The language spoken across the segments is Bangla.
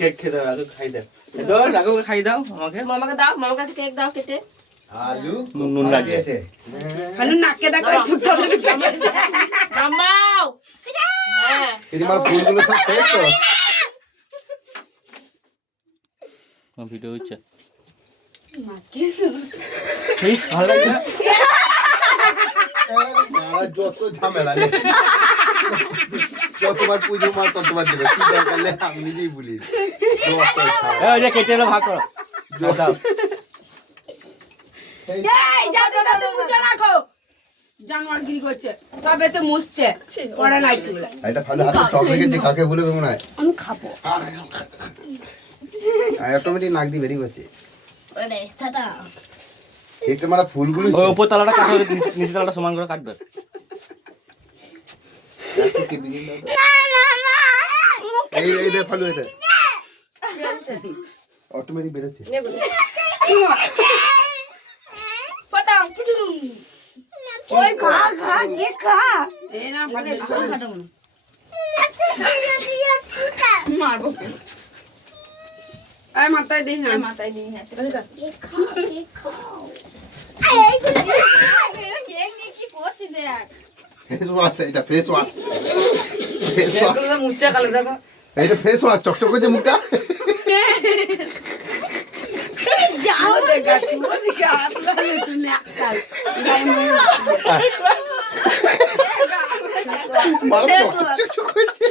কেক খেতে দাও, খাই দাও। দাও, রাঘবকে খাই দাও আমাকে। মামাকে দাও, মামার কাছে কেক দাও কেটে। আলু নুন লাগিয়েছে। আলু নাকে দেখো ফুটটা মামাও হ্যাঁ এই মার ফুলগুলো সব শেষ তো। ভিডিও হচ্ছে। ঠিক ভালো লাগে না? যত ঝামেলা নেই, যতবার পুজো মার ততবার দেবে, কি দরকার নেই আমি নিজেই বলি। ওই যে কেটে এলো ভাগ করো। দাও। এই যাতে যাতে মুছে রাখো জানোয়ার গিরি করছে সব এতে মুছছে পড়ে নাই তুই এটা ভালো হাতে স্টক রেখেছি, কাকে বলবে মনে হয় আমি খাবো অটোমেটিক নাক দিয়ে বেরিয়ে গেছে। ওরে দেখাটা একটা মারা ফুলগুলো ওই উপর তলাটা কাটবে, নিচে তলাটা সমান করে কাটবে। এই এই দেখ ভালো হয়েছে, অটোমেটিক বেরোচ্ছে। পটাং পুটুম ওই খা খা কে খা এ না ভালো খাটাম মারবো আয় মাথায় দিই না মাথায় দিই হ্যাঁ ফ্রেশ ওয়াশ, এটা ফ্রেশ ওয়াশ, ফ্রেশ ওয়াশ, মুচ্চা কালে দেখো এটা ফ্রেশ ওয়াশ, চকচক করছে মুখটা। যাও দেখা তুই দেখা আপনারে তুমি আকাল গায় মে মারা চকচক করছে।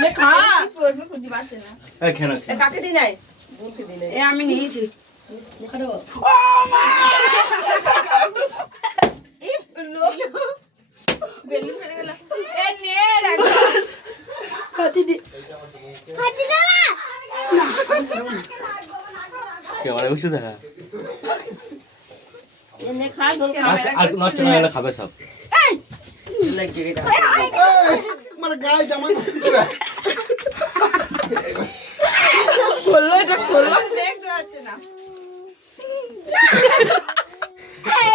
নে খা করবে খুদি বাসে না এই খেয়ে নাও। এ কাকে দিই নাই বুকে দিই নাই এ আমি নিয়েছি খাও বেলি ফেলে গেল এ নে রাখো খাতি দি ক্যামেরা বসে দেখা। এ নে খা গোল আর নষ্ট না হলে খাবে সব। লাগে এটা মানে গায়ে জামা দিচ্ছে না। খোলো এটা খোলো দেখতে পাচ্ছে না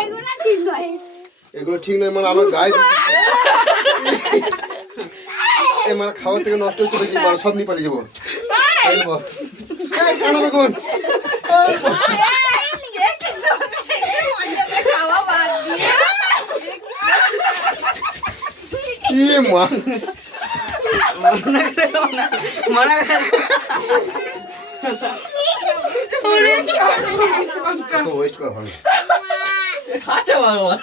এগুলা ঠিক নয় এগুলো ঠিক নয়, মানে আমার গায়ে এ মানে খাওয়া থেকে নষ্ট হচ্ছে বেশি, মানে সব নিয়ে পালিয়ে যাবো। কেন বেগুন খাওয়া বাদ দিয়ে ইয়ে মা ওয়েস্ট করা ভালো। খাচ্ছে বাবা।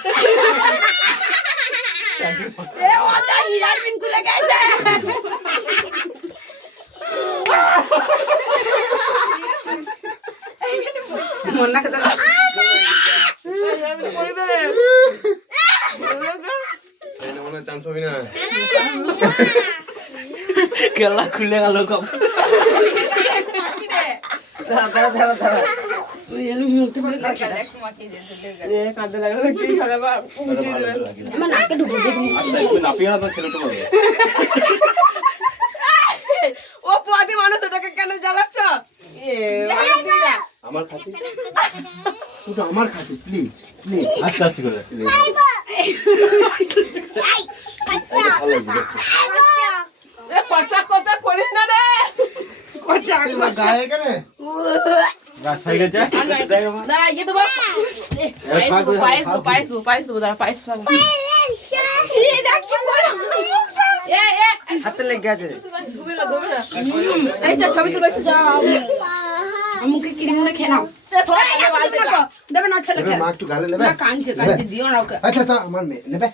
এ ওটা হিরার বিন খুলে গেছে মন্না কথা মনে হয় চান্স হবি না। কেলা খুলে গেল কম। কাঁদতে লাগলো কি খাবে উল্টে দেবে আমার নাকে ঢুকে নাপিয়ে না তো ছেলেটা বলবে। ও পোয়াতি মানুষ ওটাকে কেন জ্বালাচ্ছ আমার খাতে ওটা আমার খাতে, প্লিজ প্লিজ। আস্তে আস্তে করে। ভালো লাগবে এ কচা কচা করিস না রে কচা গায়ে কেন গাছ হয়ে গেছে। দাঁড়া ইয়ে দেবো পায়েস দেবো দাঁড়া পায়েস সঙ্গে হাতে লেগে গেছে এই যা ছবি তুলেছো যাও মুখে ক্রিম না খেয়ে নাও দেবে না ছেলেকে মা একটু গালে নেবে? না কাঁদছে কাঁদছে দিও না ওকে আচ্ছা আচ্ছা আমার মেয়ে নেবে।